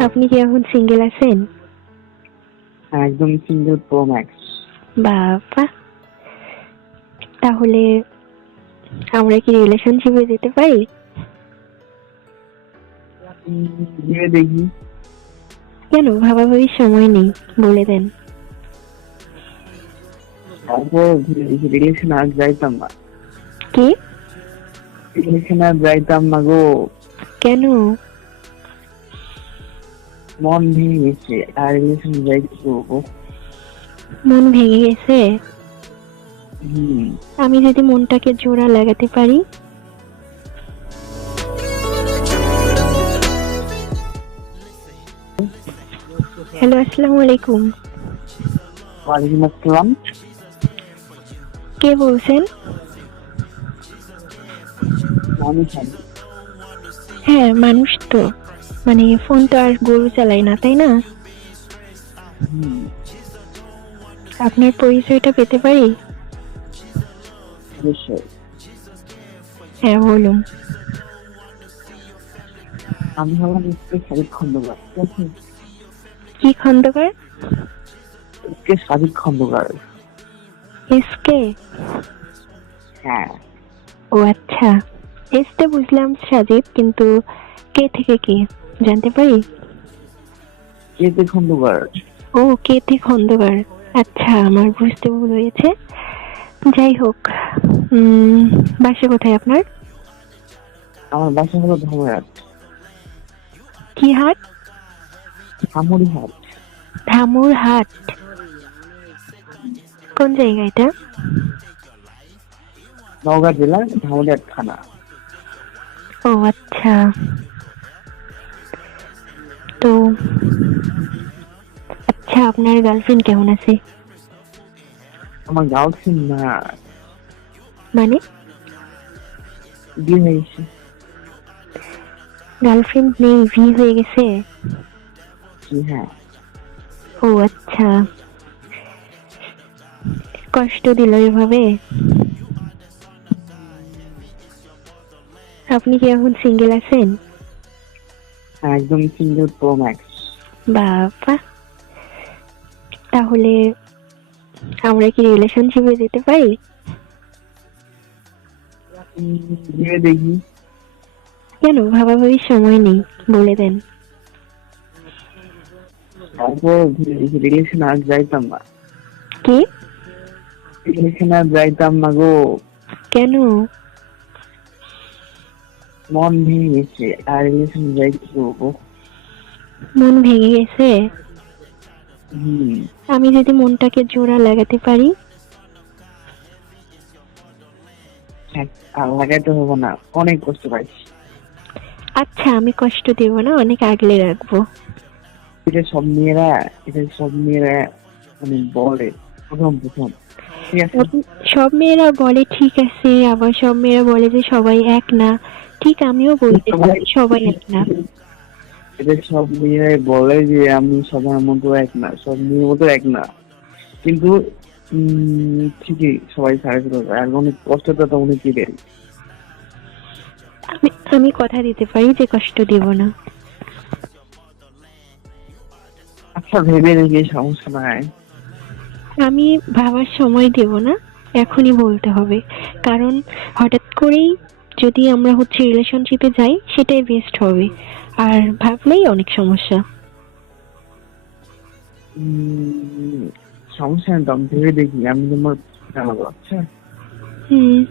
আপনি কি এখন সিঙ্গেল আছেন? হ্যাঁ, একদম সিঙ্গেল প্রো ম্যাক্স বাবা তাহলে আমরা কি রিলেশনশিপে যেতে পারি? ভেবে দেখি। কেন? ভাবাভাবির সময় নেই বলে দেন। তারপর রিলেশন আর যাইতাম না। কি? রিলেশন আর যাইতাম না গো। কেন? মন ভেঙে গেছে আর রিলেশন যাইতে করব মন ভেঙে গেছে? হম। আমি যদি মনটাকে জোড়া লাগাতে পারি? হ্যালো আসসালামু আলাইকুম। ওয়ালাইকুম আসসালাম। কে বলছেন? জানি হ্যাঁ মানুষ তো। মানে ফোন তো আর গরু চালাই না তাই না? আপনার পরিচয়টা পেতে পারি? হ্যাঁ বলুন। আমি হলাম এসকে সাদিক খন্দকার কি Khandakar? S K Sadik Khandakar. S K হ্যাঁ। ও আচ্ছা। এসতে বুঝলাম সাজিদ কিন্তু কে থেকে কে? জানতে পারি? কেতে খন্দকার। ও কেতে খন্দকার। আচ্ছা আমার বুঝতে ভুল হয়েছে। যাই হোক বাসা কোথায় আপনার? আমার বাসা হলো ধর্মরাট কি হাট? আমরি হাট। ধামুর হাট। কোন জায়গা এটা? নওগাঁ জেলার ধামরিহাট থানা ও আচ্ছা। তো আচ্ছা আপনার গার্লফ্রেন্ড কেমন আছে? আমার গার্লফ্রেন্ড না মানে? বিয়ে হয়ে গেছে গার্লফ্রেন্ড নেই ভি হয়ে গেছে? হ্যাঁ। ও আচ্ছা। কষ্ট দিল এভাবে? আপনি কি এখন সিঙ্গেল আছেন? একদম সিঙ্গেল প্রো ম্যাক্স। বাবা। তাহলে আমরা কি রিলেশনশিপে যেতে পারি? ভেবে দেখি। কেন? ভাবাভাবির সময় নেই বলে দেন। তারপর রিলেশন আর যাইতাম না। কি? রিলেশন আর যাইতাম না গো। কেন? মন ভেঙে গেছে আর রিলেশন যাইতে করব মন ভেঙে গেছে? হম। আমি যদি মনটাকে জোড়া লাগাতে পারি? আর লাগাইতে হব না অনেক কষ্ট পাইছি। আচ্ছা আমি কষ্ট দেব না অনেক আগলে রাখব। এটা সব মেয়েরা এটা সব মেয়েরা মানে বলে প্রথম প্রথম। ঠিক আছে? সব মেয়েরা বলে ঠিক আছে আবার সব মেয়েরা বলে যে সবাই এক না। ঠিক আমিও বলতে পারি সবাই এক না। এটা সব বলে যে আমি সবার মতো এক না সব মতো এক না। কিন্তু ঠিকই সবাই সাড়ে করে আর অনেক কষ্টটা তো অনেকই দেয় আমি আমি কথা দিতে পারি যে কষ্ট দেব না। আচ্ছা ভেবে দেখি সমস্যা নাই। আমি ভাবার সময় দেব না এখনই বলতে হবে। কারণ হঠাৎ করেই যদি আমরা হচ্ছে রিলেশনশিপে যাই সেটাই বেস্ট হবে। আর ভাবলেই অনেক সমস্যা। সমস্যা তো আমি ভেবে দেখি আমি তোমার জানাব আচ্ছা? হুম।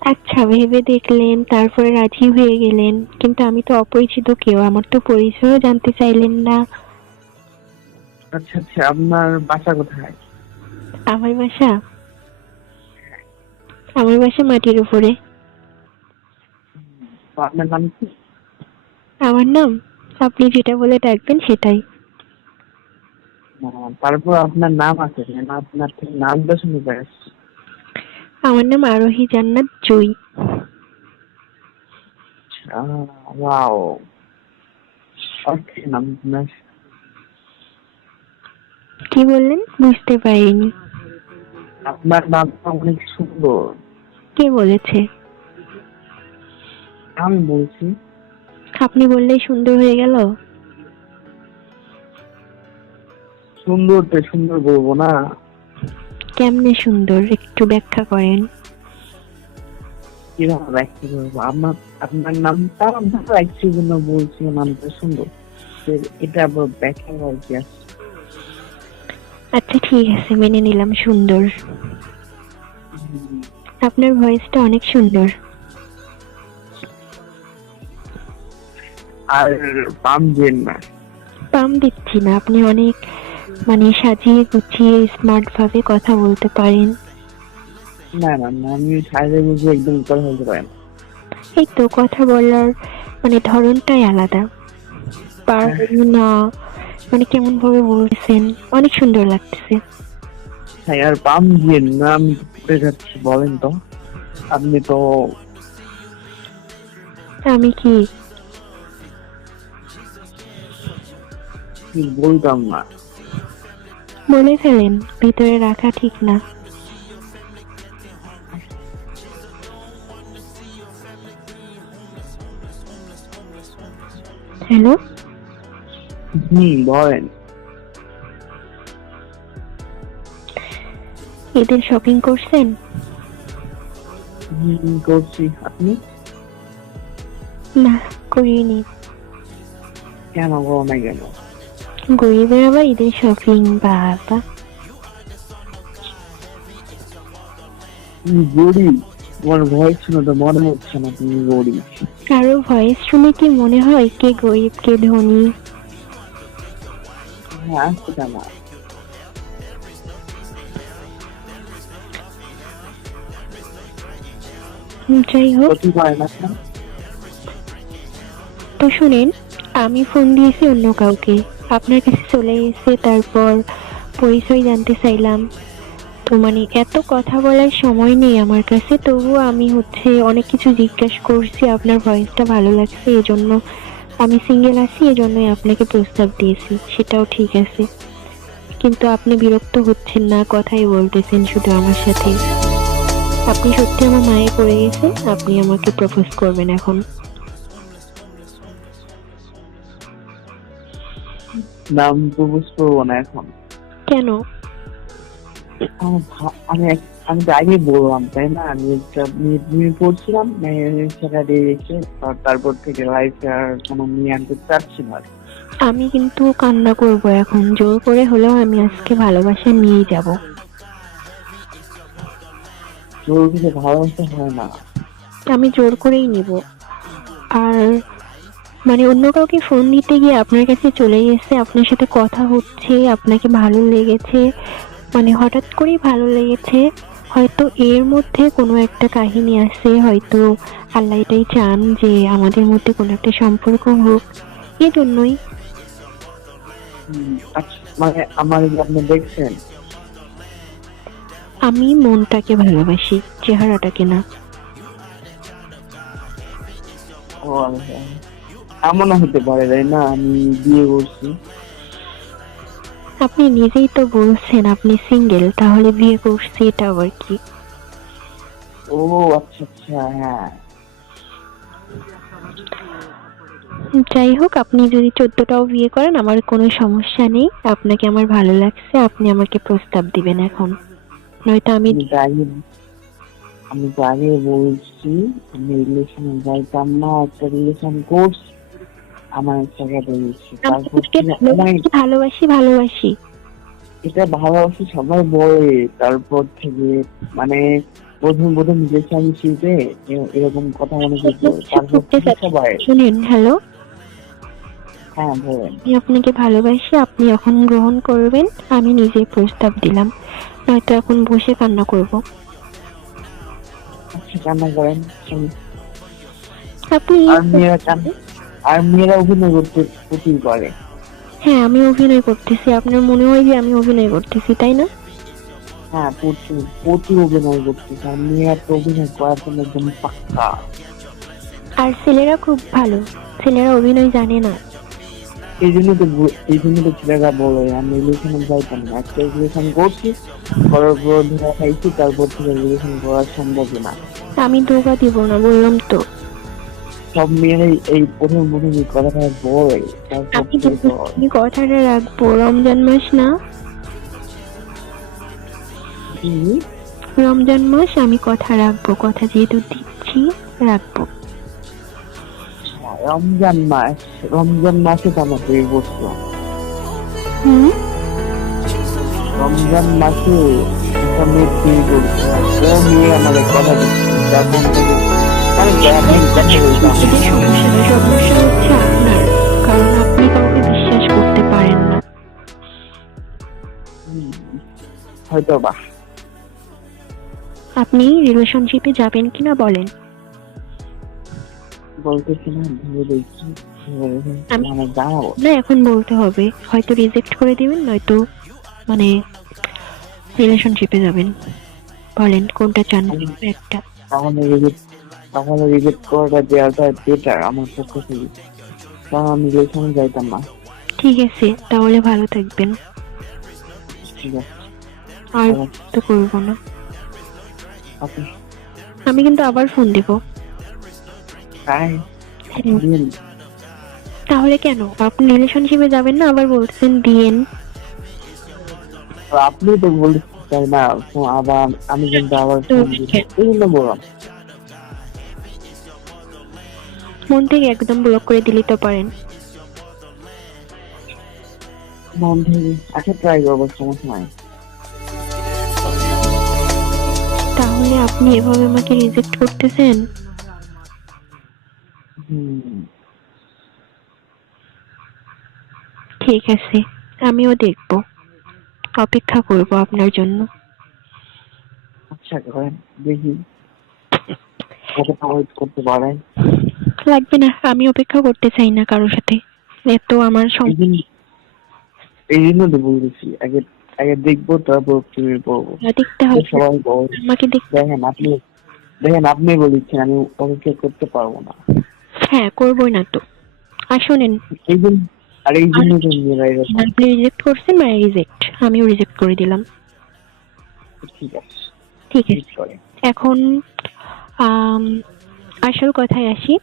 আচ্ছা ভেবে দেখলেন তারপরে রাজি হয়ে গেলেন। কিন্তু আমি তো অপরিচিত কেউ আমার তো পরিচয়ও জানতে চাইলেন না। আচ্ছা আচ্ছা আপনার বাসা কোথায়? আমার বাসা? আমার বাসা মাটির উপরে। আপনার নাম কি? আমার নাম আপনি যেটা বলে ডাকবেন সেটাই। তারপর আপনার নাম আছে আপনার নামটা শুনে আমার নাম আরোহী জান্নাত জুই। ওয়াও। ওকে নাম কি বললেন? বুঝতে পারিনি। আপনার নামটা অনেক সুন্দর। কে বলেছে? আমি বলছি। আপনি বললেই সুন্দর হয়ে গেল? সুন্দরটা সুন্দর বলব না। কেমনে সুন্দর? একটু ব্যাখ্যা করেন। কীভাবে ব্যাখ্যা করব? আমার আপনার নামটা আমরা রাখছি জন্য বলছি নামটা সুন্দর। এটা আবার ব্যাখ্যা করার কি আছে? আচ্ছা ঠিক আছে মেনে নিলাম সুন্দর। আপনার ভয়েসটা অনেক সুন্দর। আর পাম দিন না। পাম দিচ্ছি না আপনি অনেক মানে সাজিয়ে গুছিয়ে স্মার্ট ভাবে কথা বলতে পারেন। না না না আমি সাইডে বুঝে একদম কথা বলতে পারি এই তো কথা বলার মানে ধরনটাই আলাদা। পারবেন না মানে কেমন ভাবে বলছেন অনেক সুন্দর লাগতেছে। হ্যাঁ আর পাম দিন না আমি বলেন তো। আপনি তো আমি কি? কি বলতাম না। বলে ফেলেন ভিতরে রাখা ঠিক না। হ্যালো? হুম বলেন। ঈদের শপিং করছেন? করছি। আপনি? না করিনি। কেন না কেন? গরিবের আবার ঈদের শপিং বাবা গরিব। তোমার ভয়েস শুনে তো মনে হচ্ছে না তুমি গরিব। কারও ভয়েস শুনে কি মনে হয় কে গরিব কে ধনী? হ্যাঁ সেটা না যাই হোক? তো শুনেন আমি ফোন দিয়েছি অন্য কাউকে। আপনার কাছে চলে এসে তারপর পরিচয় জানতে চাইলাম। তো মানে এত কথা বলার সময় নেই আমার কাছে তবুও আমি হচ্ছে অনেক কিছু জিজ্ঞাসা করছি আপনার ভয়েসটা ভালো লাগছে এজন্য আমি সিঙ্গেল আছি এজন্যই আপনাকে প্রস্তাব দিয়েছি সেটাও ঠিক আছে। কিন্তু আপনি বিরক্ত হচ্ছেন না কথাই বলতেছেন শুধু আমার সাথে। আপনি সত্যি আমার মায়ে পড়ে গেছেন আপনি আমাকে প্রপোজ করবেন এখন। নাম প্রপোজ করব না এখন। কেন? আমি আমি তো আগে বললাম তাই না? আমি একটা মেয়ে পড়ছিলাম মেয়ের সেখানে রেখে তারপর থেকে লাইফে আর কোনো মেয়ে আনতে চাচ্ছি না। আমি কিন্তু কান্না করব এখন জোর করে হলেও আমি আজকে ভালোবাসা নিয়ে যাব। কিছু ভালোবাসা হয় না। আমি জোর করেই নিব। আর মানে অন্য কাউকে ফোন দিতে গিয়ে আপনার কাছে চলে গেছে আপনার সাথে কথা হচ্ছে আপনাকে ভালো লেগেছে মানে হঠাৎ করেই ভালো লেগেছে হয়তো এর মধ্যে কোনো একটা কাহিনী আছে হয়তো আল্লাহ এটাই চান যে আমাদের মধ্যে কোনো একটা সম্পর্ক হোক এই জন্যই আচ্ছা মানে আমার আপনি দেখছেন? আমি মনটাকে ভালোবাসি চেহারাটাকে না। ও আচ্ছা। এমন হতে পারে তাই না? আমি বিয়ে করছি। আপনি নিজেই তো বলছেন আপনি সিঙ্গেল তাহলে বিয়ে করছি এটা আবার কি? ও আচ্ছা আচ্ছা হ্যাঁ। যাই হোক আপনি যদি চোদ্দটাও বিয়ে করেন আমার কোনো সমস্যা নেই। আপনাকে আমার ভালো লাগছে আপনি আমাকে প্রস্তাব দিবেন এখন। নয়তো আমি আমি তো আগে বলছি আমি রিলেশনে যাইতাম না একটা রিলেশন করছি। আমার একটা কথা বলছি। ভালোবাসি ভালোবাসি ভালোবাসি। এটা ভালোবাসি সবাই বলে। তারপর থেকে মানে প্রথম প্রথম রিলেশনশিপে এরকম কথা মনে করতো তারপর সবাই শুনেন হ্যালো হ্যাঁ বলেন। আমি আপনাকে ভালোবাসি আপনি এখন গ্রহণ করবেন আমি নিজেই প্রস্তাব দিলাম। নয়তো এখন বসে কান্না করব। আচ্ছা কান্না করেন আপনি আর মেয়েরা কান্না আর মেয়েরা অভিনয় করতে প্রচুর করে হ্যাঁ আমি অভিনয় করতেছি। আপনার মনে হয় যে আমি অভিনয় করতেছি তাই না? হ্যাঁ প্রচুর প্রচুর অভিনয় করতেছে। আর মেয়েরা তো অভিনয় করার জন্য একদম পাক্কা। আর ছেলেরা খুব ভালো। ছেলেরা অভিনয় জানে না। এই জন্য তো এই জন্য তো ছেলেরা বলে আমি রিলেশনে যাইতাম না। একটা রিলেশন করছি করার পর ধরা খাইছি তারপর থেকে রিলেশন করা সম্ভব না। আমি ধোকা দিব না বললাম তো। সব মেয়েরাই এই প্রথম প্রথম এই কথাটা বলে আমি কথাটা রাখব রমজান মাস না? রমজান মাস আমি কথা রাখব কথা যেহেতু দিচ্ছি রাখব। রমজান মাস রমজান মাসে তো আমার করছিলাম হুম? রমজান মাসে একটা মেয়ে বিয়ে করছিলাম ও মেয়ে আমাদের কথা দিচ্ছে যখন থেকে যখন কথা বলতাম এটা সমস্যা হচ্ছে আপনার কারণ আপনি কাউকে বিশ্বাস করতে পারেন না। হয়তো বা আপনি রিলেশনশিপে যাবেন কিনা বলেন। ভেবে না এখন বলতে হবে। হয়তো রিজেক্ট করে দিবেন নয়তো মানে রিলেশনশিপে যাবেন। বলেন কোনটা চান একটা। তাহলে রিজেক্ট তাহলে রিজেক্ট করাটা দেওয়াটা বেটার আমার পক্ষ থেকে কারণ আমি রিলেশনে যাইতাম না। ঠিক আছে তাহলে ভালো থাকবেন। ঠিক আছে। আর তো করব না। আপনি আমি কিন্তু আবার ফোন দিব। তাই। তাহলে কেন? আপনি রিলেশনশিপে যাবেন না? আবার বলছেন দিয়েন আপনি তো চাই না আবার আমি কিন্তু আবার এই বললাম। মন থেকে একদম ব্লক করে দিলে তো পারেন। মন থেকে আচ্ছা ট্রাই করব সমস্যা নাই। তাহলে আপনি এভাবে আমাকে রিজেক্ট করতেছেন? ঠিক আছে আমিও দেখব। অপেক্ষা করব আপনার জন্য। আচ্ছা করেন দেখি। কতটা ওয়েট করতে পারেন লাগবে না আমি অপেক্ষা করতে চাই না কারোর সাথে। এত আমার এই জন্য তো বলতেছি আগে আগে দেখব তারপর তুমি পড়ব দেখতে হবে। সবাই বল আমাকে দেখতে দেখেন আপনি দেখেন আপনি বলেছেন আমি অপেক্ষা করতে পারব না। হ্যাঁ করবোই না তো। আর শোনেন আর এই জন্য আপনি রিজেক্ট করছেন মানে রিজেক্ট আমিও রিজেক্ট করে দিলাম। ঠিক আছে। ঠিক আছে। এখন আসল কথায় আসি।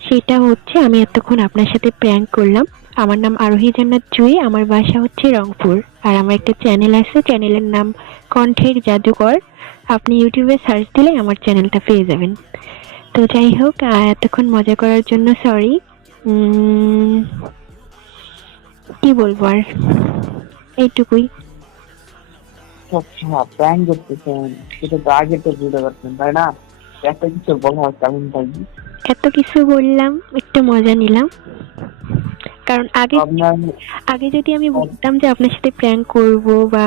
সেটা হচ্ছে আমি এতক্ষণ আপনার সাথে প্র্যাঙ্ক করলাম। আমার নাম আরোহী জান্নাত জুই আমার বাসা হচ্ছে রংপুর। আর আমার একটা চ্যানেল আছে চ্যানেলের নাম কণ্ঠের জাদুকর আপনি ইউটিউবে সার্চ দিলে আমার চ্যানেলটা পেয়ে যাবেন। তো যাই হোক এতক্ষণ মজা করার জন্য সরি কি বলব আর? এইটুকুই। আচ্ছা প্ল্যান করতেছেন সেটা তো আগে তো বুঝতে পারছেন তাই না? একটা কিছু বলা কেমন থাকবে এত কিছু বললাম একটু মজা নিলাম। কারণ আগে আগে যদি আমি বলতাম যে আপনার সাথে প্র্যাঙ্ক করব বা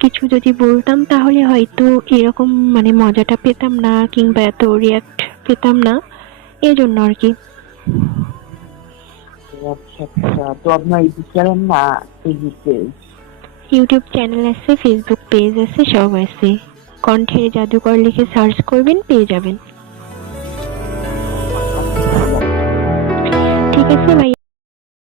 কিছু যদি বলতাম তাহলে হয়তো এরকম মানে মজাটা পেতাম না কিংবা এত রিয়াক্ট পেতাম না এই জন্য আর কি। আচ্ছা আচ্ছা। তো আপনার ইউটিউব চ্যানেল না ফেসবুক পেজ ইউটিউব চ্যানেল আছে ফেসবুক পেজ আছে সব আছে। কণ্ঠের জাদুকর লিখে সার্চ করবেন পেয়ে যাবেন। ঠিক আছে ভাই